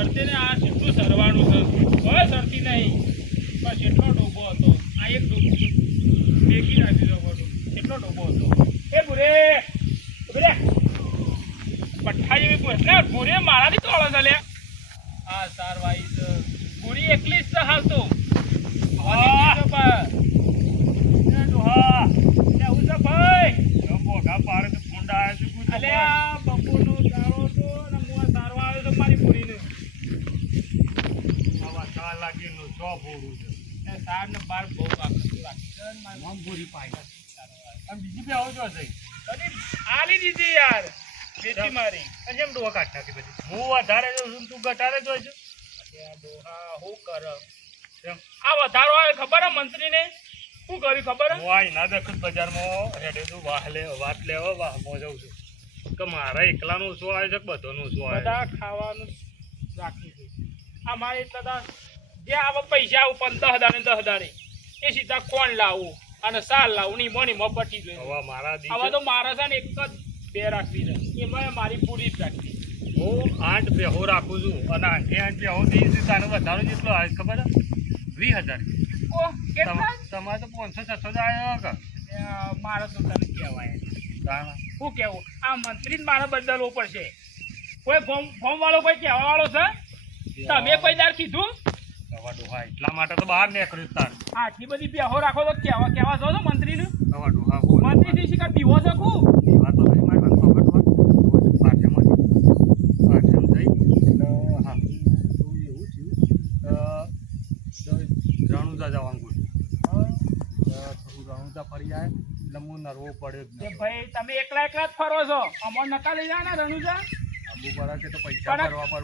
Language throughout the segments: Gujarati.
સરતે ને આ જેટલું સરવાનું છે કોઈ સરતી નહીં બસ એટલો ડોબો હતો આ એક ડોબો ફેંકી નાખી દો બધું એટલો ડોબો હતો એ ભૂરે ભૂરે પઠ્ઠા જેવી ભૂરે મારાથી તોળો છે લે હા સાર વાઈ ભૂરી એકલી જ છે હાલ તો બીજી બી આવો છો આલી દીધી યાર બેટી મારી કેમ ડોહા કાઢ નાખી બધી હું વધારે જોઉં છું તું ઘટાડે જોઈ છું ડોહા હું કર આ વધારો આવે ખબર હે મંત્રી ને શું કર્યું ખબર હે હું ના દખત બજારમાં હેડે તું વાત લેવો વાહમાં જાઉં છું કે મારા એકલાનું શું આવે છે બધાનું શું આવે બધા ખાવાનું રાખી છે આ મારે એટલા જે આવા પૈસા આવું 15,000 ને 10,000 એ સીધા કોણ લાવું અને સાલ લાવું ની મોની મપટી જોઈએ હવે મારા હવે તો મારા છે ને એક જ બે રાખવી છે એમાં મારી પૂરી જ રાખવી હું 8 બેહો રાખું છું અને 8 બેહો દઈશ તાનો વધારો જેટલો આવે ખબર 20,000 ઓહ કેટલા તમારે તો 500-600 આવ્યો કે મારે તો તને કહેવાય શું કહેવું આ મંત્રી મારે બદલવો પડશે કોઈ ફોર્મ વાળો કોઈ કહેવા વાળો છે તમે કોઈ દાર કીધું એટલા માટે તો બહાર નીકળ્યું તાર આટલી બધી બેહો રાખો તો કેવા છો મંત્રીને મંત્રી થી શીખા પીવો શકું પીવા તો નહીં મારી વાત ખબર પાઠ્યમ થઈ એટલે હા એવું થયું રણુજા જવાનું થોડું રણુજા ફરી આવે એટલે હું નરવો પડ્યો જ નહીં ભાઈ તમે એકલા જ ફરો છો અમર નકા લઈ જાય ને રણુજા કે તો પૈસા ભરવા પર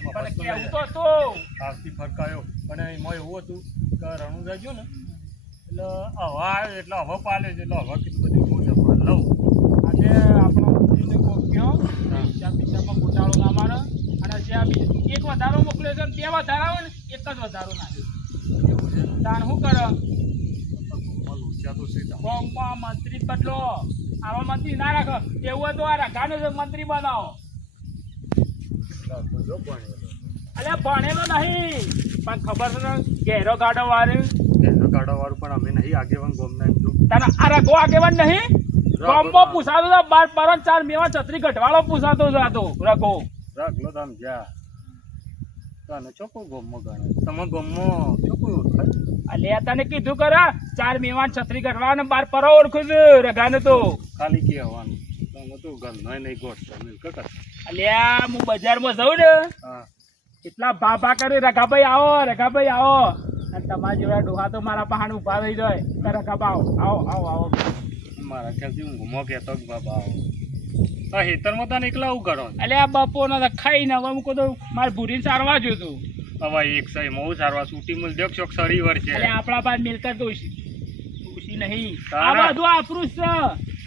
આવતી ફરકાયો અને એમાં એવું હતું કે રણુજા ગયો ને એટલે હવા આવ્યો એટલે હવા પાલે છે એટલે હવા કેટલી બધી લઉં આજે આપણા મંત્રીને કહો કયો પૈસામાં ગોટાળો ના મારે અને જ્યાં એક વધારો મોકલ્યો છે બે વધારા આવે ને એક જ વધારો નાખ્યો એવું છે તાણ શું કરે ગામમાં મંત્રી બદલો આવા મંત્રી ના રાખો એવું હતું આ રખાને મંત્રી બનાવો અલ્યા ભણેલો નહીં પણ ખબર છે ને ઘેરો ગાડો વાળું પણ અમે નહીં આગેવાન ગોમના એમ તો તને આ રખો આગેવાન નહીં ગોમમાં પૂછાતો તો 12 મેવા છત્રી ઘટવાળો પૂછાતો છે આ તો રખો રાખલો તમ જા તને ચોખ્ખો ગોમમાં ગણે તમે ગોમમાં ચોખ્ખું ઓળખાય અલ્યા તને કીધું કરા 4 મેવા છત્રી ઘટવાળો 12 પરો ઓળખું છું રગાને તો ખાલી કહેવાનું તને તો ગંધ નહીં ગોઠ અલ્યા હું બજારમાં જાઉં ને કેટલા ભા કરી રઘાભાઈ આવો અને તમારા જેવા ડોહા તો મારા પહાડ ઉભા રહી જાય તો રઘાબા આવો મારા ખ્યાલથી હું ઘૂમો કહેતો કે બાબા આવો હેતરમાં તને એકલા આવું કરો અલ્યા બપોરના ખાઈને હવે હું કહું મારે ભૂરીને સારવા જોતું હવે એક સહી બહુ સારવા છૂટી મૂલ દેખ શોખ સરી વર છે આપણા પાસે મિલકત દોશી નહીં આ બધું આપણું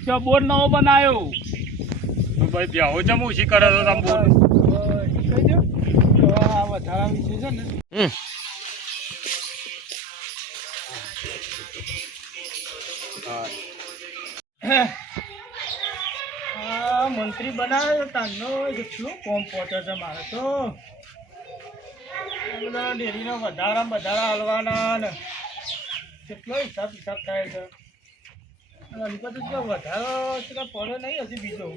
છે બોર નવો બનાવ્યો ભાઈ બ્યાહો જમ ઓછી કરે તો તમે બોલ કહી દો આ વધારા વિશે છે ને હા મંત્રી બનાવ્યો તાનો કેટલું કોમ પહોંચે છે મારે તો બધા ડેરીનો વધારા હલવાના ને કેટલો હિસાબ થાય છે બધું જો વધારો પડ્યો નહીં હજી બીજો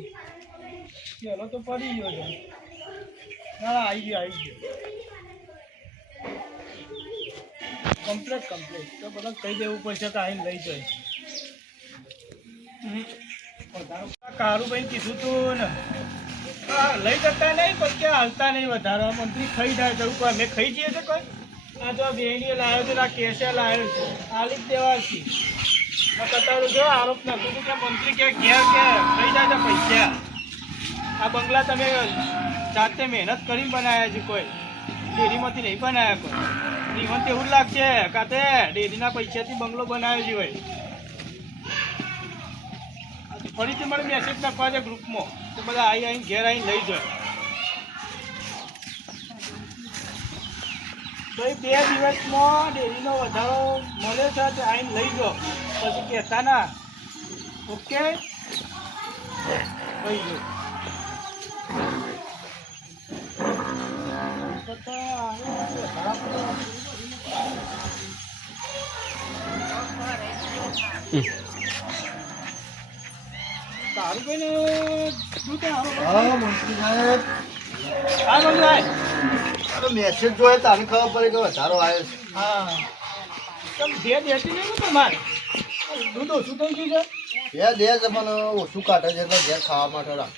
પેલો તો પડી ગયો છે ના આવી ગયો કમ્પ્લેટ તો બધા કહી દેવું પડશે કે આવીને લઈ જાય કારુભાઈ કીધું તું ને લઈ જતા નહીં પણ ક્યાં હાલતા નહીં વધારે મંત્રી ખાઈ જાય જવું કોઈ અમે ખાઈ જઈએ છે કોઈ આ તો બેની લાવ્યો છે આ કેસે લાવ્યો છે આલી જ દેવાથી કતારું જો આરોપ નાખ્યું કે મંત્રી કે ઘેર કે ખાઈ જાય છે પૈસા આ બંગલા તમે જાતે મહેનત કરીને બનાવ્યા છે કોઈ ડેરીમાંથી નહીં બનાવ્યા કોઈ મને એવું જ લાગશે કાતે ડેરીના પૈસાથી બંગલો બનાવ્યો છે ભાઈ ફરીથી મને મેસેજ નાખવા છે ગ્રુપમાં તો બધા આવીને ઘેર આવીને લઈ જાય ભાઈ 2 દિવસમાં ડેરીનો વધારો મળે છે તો આવીને લઈ જાઓ પછી કહેતા ના ઓકે લઈ જાઓ તારું કઈને દૂધ હા મંત્રી સાહેબ હા બોલ મેસેજ જોયે તારે ખબર પડે કે વધારો આવ્યો છે. હા તમ બે દેતી નહીં તમારે દૂધ ઓછું થઈ ગયું છે બે દે છે પણ ઓછું કાઢે છે એટલે ઘેર ખાવા માટે રાખ.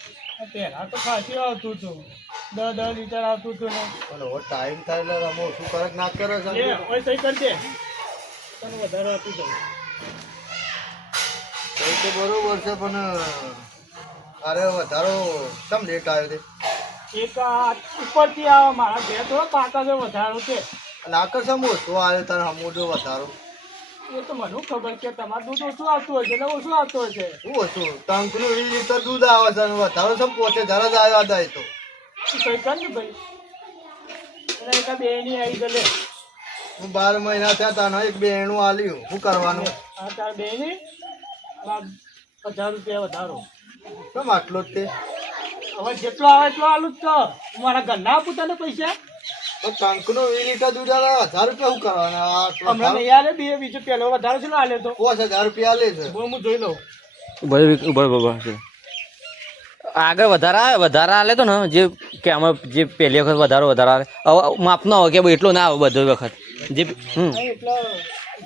પહેલા તો ખાસી આવતું હતું 10 લીટર આવતું હતું ને પણ હવે ટાઈમ થાય એટલે અમે ઓછું કરે કે ના કરે લે સમજો. ઓય સહી કરી દે તને વધારે આપી દઉં તો તો બરોબર છે પણ અરે વધારો કેમ લેટ આવ્યો છે એક આ ઉપરથી આવે મારા ઘેર થોડો પાકા છે વધારો છે અને આકર્ષણ ઓછો આવ્યો તારે હમોડો વધારો એ તો મને ખબર કે તમારું દૂધ ઓછું આવતું હોય છે એટલે ઓછું આવતું હોય છે શું ઓછું ટંકનું 20 લીટર દૂધ આવે છે અને વધારો સમ પહોંચે જરા જ આવ્યો હતા એ તો તું સહી કર ને ભાઈ એટલે એકા બે ની આવી ગલે હું 12 મહિના થયા તાને એક બેણું આલ્યું શું કરવાનું આ તાર બે ની 1000 રૂપિયા વધારો કેમ આટલો જ તે હવે જેટલો આવે એટલો આલું જ તો મારા ઘરના આપું તને પૈસા તો ટંકનું 20 લીટર દૂધ આવે 1000 રૂપિયા શું કરવાના હમણાં નહીં આલે બે બીજો પેલો વધારો છે ને આલે તો 5000 રૂપિયા લે છે બોલ હું જોઈ લઉં આગળ વધારે આલે તો ને જે કે આમાં જે પહેલી વખત વધારો આવે હવે માપનો હોય કે ભાઈ એટલો ના આવે બધો વખત જે એટલે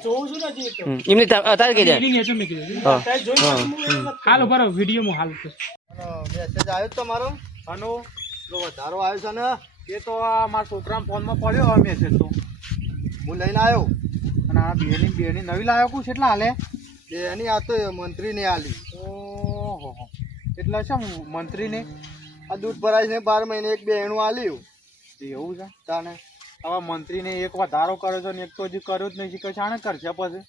જોઉં છું ને હજી તો એમની અત્યારે કહી દે અત્યારે જોઈ લઉં હું. હાલો બરાબર વિડીયોમાં હાલ મેસેજ આવ્યો તમારો આનો તો વધારો આવ્યો છે ને એ તો આ મારા છોકરાના ફોનમાં પડ્યો હવે મેસેજ તો હું લઈને આવ્યો અને આ બેની નવી લાવ્યો કું કેટલા હાલે એની આ તો મંત્રીને આલી ઓહો એટલે શું મંત્રીને આ દૂધ ભરાય છે 12 મહિને એક બેણું આલ્યું એવું છે તાને હવે મંત્રીને એક વધારો કર્યો છે ને એક તો હજી કર્યો જ નહીં કે શાણે કરશે પછી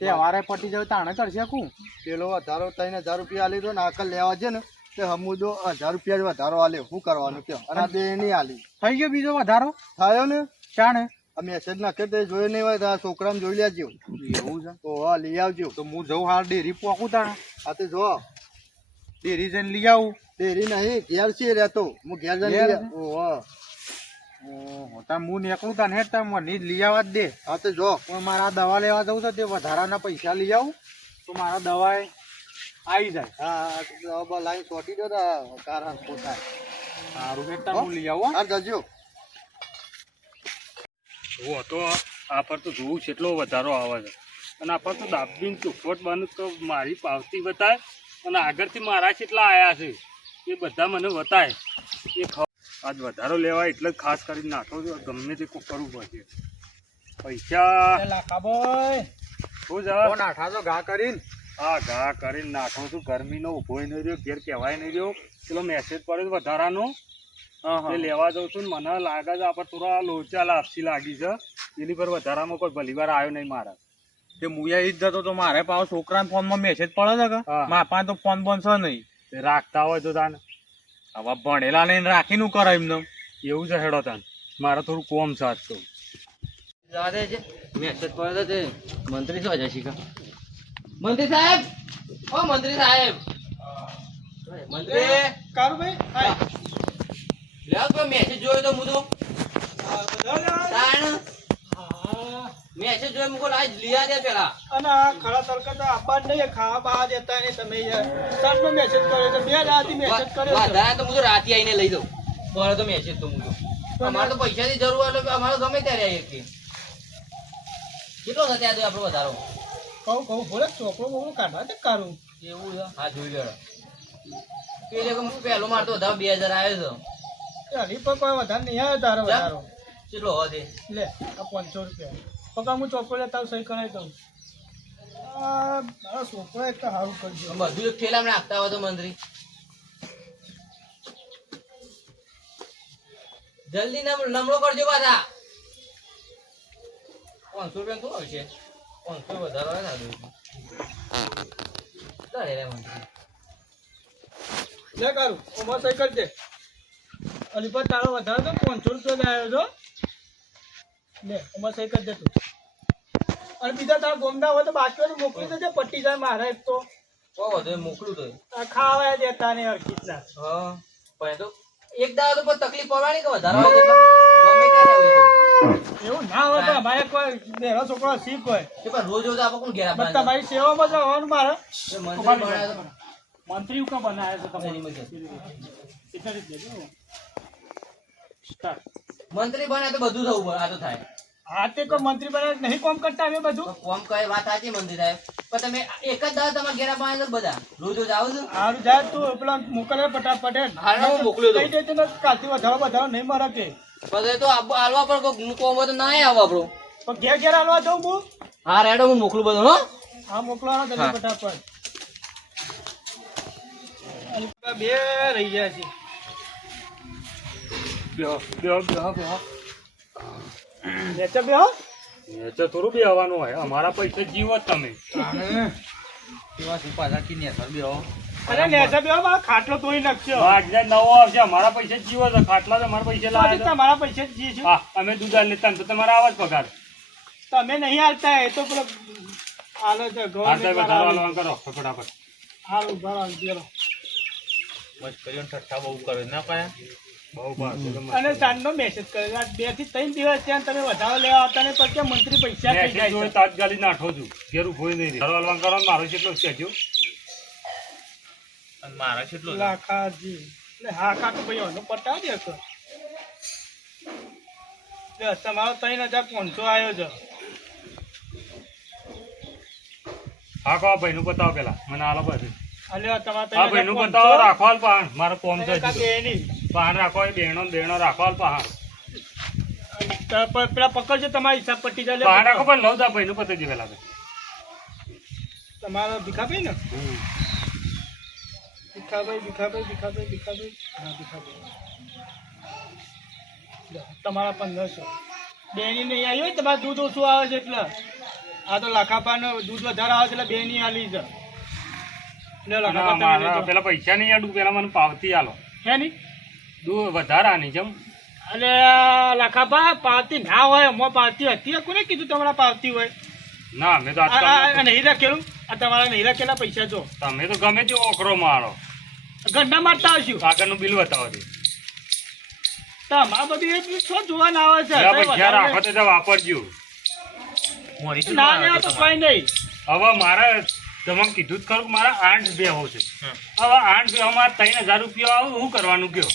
તહેવારે પટી જાય તાણે કરશે કું પેલો વધારો 3000 રૂપિયા આલી તો ને આકલ લેવા છે ને તે હમુદો 1000 રૂપિયા જ વધારો આલ્યો શું કરવાનું કયો અને આ બે એની આલી થઈ ગયો બીજો વધારો થયો ને શાણે આ મેસેજ નાખે તે જોયો નહીં હોય તો આ છોકરાને જોઈ લેજો એવું છે તો હા લઈ આવજો તો હું જઉં હાલ ડેરી પોકું તાણે આ તો જો ડેરી જઈને લઈ આવું ડેરી નહીં ઘેર છે રહેતો હું ઘેર જઈને ઘેર? ઓહો ઓહો તાર હું નીકળું તાને હેઠ તાર મને જ લઈ આવવા જ દે આ તો જો પણ મારા દવા લેવા જવું છે તે વધારાના પૈસા લઈ આવું તો મારા દવાએ આવી જાય હા દવા લાઈન સોટી દો તો કારણ પોતાય સારું હેઠ તાર હું લઈ આવું હા જજો હો તો આ પર તો જોવું છે એટલો વધારો આવે છે અને આ પર તો દાબીને ચોખવટ બનું તો મારી પાવતી બતાય અને આગળથી મારા કેટલા આવ્યા છે એ બધા મને બતાય એ આજ વધારો લેવા એટલે જ ખાસ કરીને નાખો છો ગમે તે કોઈ કરવું પડશે પૈસા લાખાભાઈ શું જવા નાઠા તો ઘા કરીને હા ઘા કરીને નાખો છું ગરમીનો ઊભો નહીં રહ્યો ઘેર કહેવાય નહીં રહ્યો પેલો મેસેજ પડ્યો વધારાનો એ લેવા જાઉં છું ને મને લાગે છે આપણે થોડા લોચા લાપસી લાગી છે એની પર વધારામાં કોઈ ભલીવાર આવ્યો નહીં મારા તે મુયા ઈ જ જતો તો મારે પાછો છોકરાના ફોનમાં મેસેજ પડે છે કે મારા પાસે તો ફોન બોન છે નહીં રાખતા હોય તો તાને હવે ભણેલા લઈને રાખીને કરે એમને એવું છે હેડો તાન મારે થોડું કોમ સાથ તો મેસેજ પડ્યો તે મંત્રી શું જશે કા મંત્રી સાહેબ ઓ મંત્રી સાહેબ મંત્રી કારુભાઈ હાય લેવ તો મેસેજ જોયો તો મુદો તાણ મેસેજ જોયો મુકો લાજ લીયા દે પેલા અને આ ખરા તડકા તો આપવા જ નહીં ખાવા બહાર દેતા નહીં તમે યાર સાંજનો મેસેજ કર્યો છે બે રાતી મેસેજ કર્યો છે વધારે તો મુદો રાતે આવીને લઈ દઉં પડે તો મેસેજ તો મુદો અમારે તો પૈસાની જરૂર હોય એટલે અમારે ગમે ત્યારે આવીએ કે કેટલો થશે આ આપણો વધારો કહું ભલે ચોપડો બોપડો કાઢવા છે કારું એવું છે હા જોઈ લેડો પેલે કે હું પહેલો મારતો વધારો 2000 આવ્યો છે હરી પર કોઈ વધારે નહીં આવે તારો વધારો કેટલો હોતે લે આ 500 રૂપિયા પકા હું ચોપડો લેતા સહી કરાવી દઉં આ મારા છોકરો એક તો સારું કરજો બધું એક થેલામાં નાખતા હોય તો મંત્રી જલ્દી નમળો કરજો પાછા 500 રૂપિયા શું આવશે 500 વધારો આવે ને ચાલે રે મંત્રી લે કારું ઓમાં સહી કરી દે અલી પર તારો વધારો તો 500 રૂપિયા આવ્યો છો લે ઓમાં સહી કરી દે તું અને બીજા તારા ગોમડા હોય તો બાકી મોકલી દેજે પટ્ટી જાય મારે એક તો વધુ મોકલું તો આ ખાવા દેતા ને હરખી ના હા પણ તો એક દાડો તો પણ તકલીફ પડવાની કે વધારો આવે એટલે ગમે એવું ના હોય તો અમારે કોઈ બેનો છોકરો શીખ હોય પણ રોજ રોજ આપણે કોણ ઘેર પણ આપવાના? તમારી સેવામાં જ આવવાનું મારે એ મંત્રી બનાવ્યો તો મંત્રી કા બનાવ્યા છે એની મજા. એટલે જ દેજો. સ્ટાર્ટ. મંત્રી બને તો બધું થવું પડે. આ તો થાય હા તે કોઈ મંત્રી બનાવે નહીં કોમ કરતા અમે બધું તો કોમ કઈ વાત સાચી મંત્રી સાહેબ, પણ તમે એક જ દાડો તમારા ઘેર આપવાના છો બધા રોજ રોજ આવો છો? હારું જાય તું પેલા મોકલે ફટાફટ હારું, હું મોકલ્યો તો. કહી દેજે ને કાલથી વધારો નહીં મારે કે પછી તો હાલવા પણ કોઈ કોમ હોય તો ના આવો આપણો. પણ ઘેર ઘેર હાલવા જાઉં હું હા રેડો, હું મોકલું બધું હો. હા મોકલવાનો તમે હા. ફટાફટ અને પેલા બે રહી ગયા છે બેહો બેહો બેહો બેહો વેચે બે હો એ તો થોડું બી આવવાનું હોય અમારા પૈસા જીવો જ તમે અરે નેચે બે હો મારા ખાટલો તોડી નાખશો આજના નવો આવશે અમારા પૈસા જીવો છે ખાટલા તો અમારા પૈસા લાવે છે. તમારા પૈસા જ જીએ છે હા અમે દૂધ આલી લેતા ને તો તમારા આવા જ પગાર તમે નહીં હાલતા એ તો પેલો હાલો છે હા તો ગવર્મેન્ટ વધારો વાળા હાલવાનું કરો તો ફટાફટ હારું બરાબર ચલો બહુ બાર છે તો અને સાંજનો મેસેજ કર્યો આ 2 થી 3 દિવસ ત્યાં તમે વધારો લેવા આવતા ને પછી મંત્રી પૈસા થઈ મેસેજ જોઈ જાય તાત્કાલિક નાઠો છું ઘેર ઉભો નહીં રહે વધારો હાલવાનું કરો ને મારો કેટલો કહેજો લાખાજી એટલે હા કાકા ભાઈ એનો પટાવી દેશો તમારો 3500 આવ્યો છે હા કહો ભાઈનું બતાવો પેલા મને હાલો બધું અલ્યો તમારો હા ભાઈનું બતાવો રાખો હાલ પાણ મારો કોમ છે હજુ. એની પાણ રાખો એ બેનો ને બેનો રાખો હાલ પાણ પેલા પકડજો તમારી હિસાબ પટ્ટી ચાલે પાણ રાખો પણ લઉં તા ભાઈનું પતાવી દે પેલા તમારો ભીખાભાઈ ને ભીખાભાઈ હા ભીખાભાઈ લો, તમારા 1500 બેની નહીં આવી હોય તમારે દૂધ ઓછું આવે છે એટલે આ તો લાખાપાનો દૂધ વધારે આવે છે એટલે બેની આલી છે લે લાખાપા તમે મારા લેજો. પેલા પૈસા નહીં આડું પેલા મને પાવતી આલો હે ની દૂધ વધારાની જેમ અલે લાખાપા પાવતી ના હોય એમાં પાવતી હતી કોને કીધું તમારા પાવતી હોય ના અમે તો આ આજકાલ નહીં રાખેલું આ તમારા નહીં રાખેલા પૈસા જો તમે તો ગમે તે ઓકરો મારો ગંડા મારતા આવશું આગળનું બિલ બતાવો દે તમારા બધું એટલું શું જોવાના આવે છે પેલા કઈ પૈસા વધારે રાખો તો વાપરજો ના લેવા તો કોઈ નહીં હવે મારે તમે કીધું જ ખરું કે મારા 8 બેહો છે હવે 8 બેહોમાં 3000 રૂપિયા આવું શું કરવાનું કયો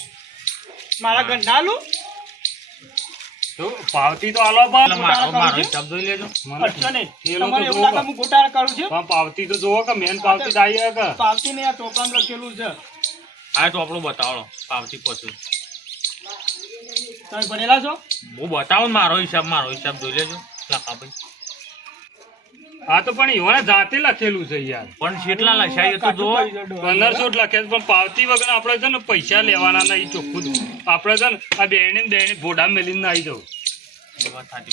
મારા ગંડાલું તો પાવતી તો આલો બા અડચો નહીં થેલો તમારે તો એવું લાગે હું ગોટાળા કરું છું પણ પાવતી તો જોવો કે મેન પાવતી તો આવી કે પાવતી ને આ ટોપરામાં લખેલું છે આ તો આપણું બતાવો પાવતી પછી તમે ભણેલા છો હું બતાવો ને મારો હિસાબ જોઈ લેજો લખાભાઈ આ તો પણ એવાને જાતે લખેલું છે યાર પણ કેટલા લખાય એ તો જો 1500 જ લખે છે પણ પાવતી વગર આપણે છે ને પૈસા લેવાના નહીં ચોખ્ખું જ. આપણે છે ને આ બેણી ભોડા મેલીને આવી જવું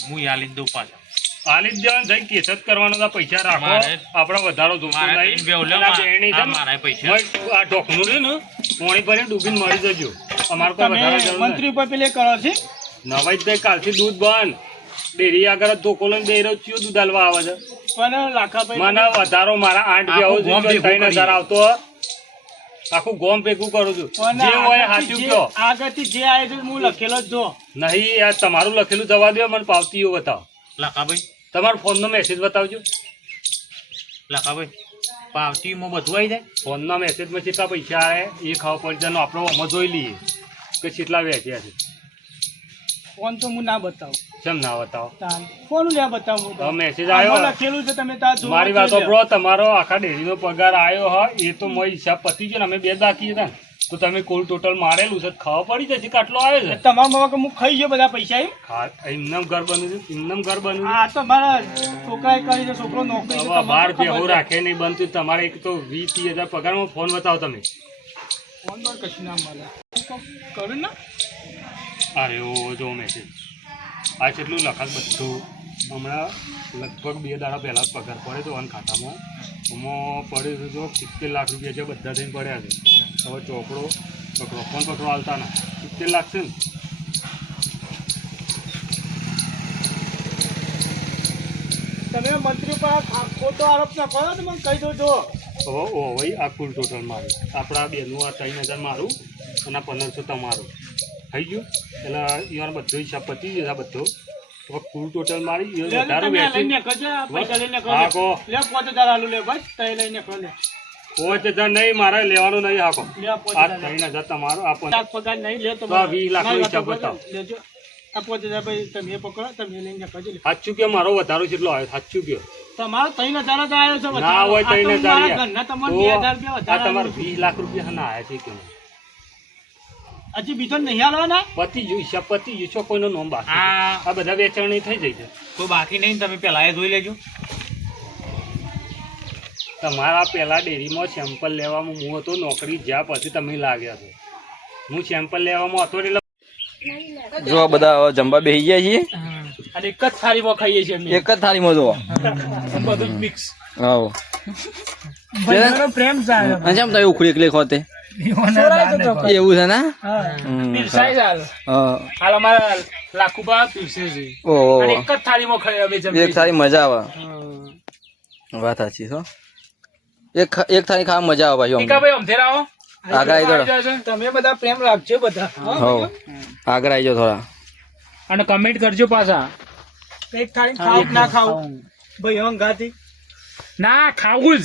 હું યા લઈ દઉં પાછા હાલી જ દેવાનું જઈ કેસ જ કરવાનો છે, પૈસા રાખો મારે- આપણે વધારો જોતો મારે નહીં. ત્રણ બેવ લે, અને આ બેણી છે ને, મારા પૈસા. મોય આ ઢોકણું છે ને પોણી ભરીને ડૂબીને મરી જજો અમારે કોઈ વધારે તમે જરૂર નહીં. મંત્રી ઉપર પેલે કરો છે નવાઈ જ નહીં, કાલથી દૂધ બંધ ડેરી આગળ જ ધોકો લઈને બેહી રહ્યો છું, દૂધ હાલવા આવે છે પણ લાખાભાઈ મને વધારો મારા 8 બેહો આખું ગોમ છે, ભેગું 3000 આવતો હોય. આખું ગોમ ભેગું કરું છું પણ જે હોય આગળથી સાચું જે- કયો આગળથી જે આવે છે હું લખેલો જ જો નહીં આ તમારું લખેલું જવા દો, મને પાવતીઓ બતાવો, લખાભાઈ તમારો ફોનનો મેસેજ બતાવજો. લખાભાઈ પાવતીમાં બધું આવી જાય ફોનના મેસેજમાં કેટલા પૈસા આવે એ ખબર પડી જાય, આપણે આમાં જોઈ લઈએ કે કેટલા વેચ્યા છે. ફોન તો હું ના બતાવું કેમ ના બતાવો? તાન ફોન લ્યા બતાવું હું તો. હવે મેસેજ આવ્યો આમાં લખેલું છે તમે ત્યાં જોવો મારી તો વાત લ્યા. સાંભળો, તમારો આખા ડેરીનો પગાર આવ્યો હોય એ તો મોય હિસાબ પતી ગયો ને, અમે બે બાકી હતા ને તો તમે કુલ ટોટલ મારેલું છે, ખબર પડી જશે કે આટલો આવે છે. તમારા મામા કે હું ખાઈ ગયો બધા પૈસા એમ? એમનેમ ઘર બન્યું છે, એમનેમ ઘર બન્યું છે. આ તો મારા છોકરાએ કરી છે, છોકરો નોકરી છે, હવે તમને બાર તો ખબર ભેગું છે. રાખે નહીં બનતું, તમારે એક તો 20-30 હજાર પગારમાં ફોન બતાવો તમે. ફોન પર કશું ના મળે હું કોક કરું ને અરે ઓ જો મેસેજ આ કેટલું લખાક બધું હમણાં લગભગ 2 દાડા પહેલાં પગાર પડે તો વન ખાતામાં એમાં પડે છે જો 70 લાખ રૂપિયા છે, બધા થઈને પડ્યા છે. હવે ચોપડો પકડો, ફોન પકડો હાલતા ના 70 લાખ છે ને. તમે મંત્રી પર આ ખોટો આરોપ ના કરો તો મને કહી દો જો હવે ઓ ભાઈ આ કુલ ટોટલ મારું, આપણા બેનું આ 3000 મારું અને આ 1500 તમારું. થઈ ગયું એટલે ઈવાનો બધો હિસાબ પતી ગયો બધો તો કુલ ટોટલ મારી લે, વધારે તમે વેચી લઈને નીકળજો, આ પૈસા લઈને નીકળો. હા કહો લે 5000 આલુ લે બસ તઈ લઈને નીકળો લે. 5000 નહીં મારે લેવાનું નહીં હાકો લે આ 5000 3000 તમારો આ લાખ પગાર નહીં લે તો તો આ 20 લાખનો મારી હિસાબ વાતો બતાવો. કરો. લેજો આ 5000 ભાઈ તમે પકડો, તમે લઈને નીકળજો લે. સાચું કે મારો વધારો કેટલો આવ્યો સાચું કે તમારો 3000 જ આવ્યો છે વધારો. ના હોય આ તો 3000 મારા યાર. ઘરના તમને તો 2000 રૂપિયા આ વધારે તમારે આલ્યું. 20 લાખ રૂપિયા ના આવ્યા છે કે હજી બીજો નહીં આલવાના? પતી ગયું હિસાબ પતી ગયું છો કોઈનો નોમ બાકી આ આ બધા વેચાણી થઈ જાય છે કોઈ બાકી નહીં, તમે પેલા એ જોઈ લેજો. તમારા પેલા ડેરીમાં સેમ્પલ લેવામાં હું હતો નોકરી જ્યાં પછી તમે લાગ્યા છો હું સેમ્પલ લેવામાં હતો એટલે જો આ બધા હવે જમવા બેસી ગયા છીએ અને એક જ થાળીમાં ખાઈએ છીએ અમે. એક જ થાળીમાં જો બધું જ મિક્સ. આવો ભાઈનો પ્રેમ સારો. અને જેમ તમે ઉખડી એકલી ખોતે એવું છે ને હમ. પીરસાઈ ચાલ. હા. હાલ અમારા લાખુબા પીરસે છે. ઓહો અને એક જ થાળીમાં ખાઈએ અમે જમીએ એક થાળી મજા આવે છીએ. વાત સાચી છો એક થાળી ખાવા મજા આવે ભાઈ ટીકાભાઈ અમથેરા આવો. આગળ આવી જાઓ. તમે બધા પ્રેમ રાખજો બધા. હો આગળ આવી જાઓ થોડા અને કમેન્ટ કરજો પાછા. એક થાળી ખાવ ના ખાવું ભાઈ હંગાથી ના ખાવું જ.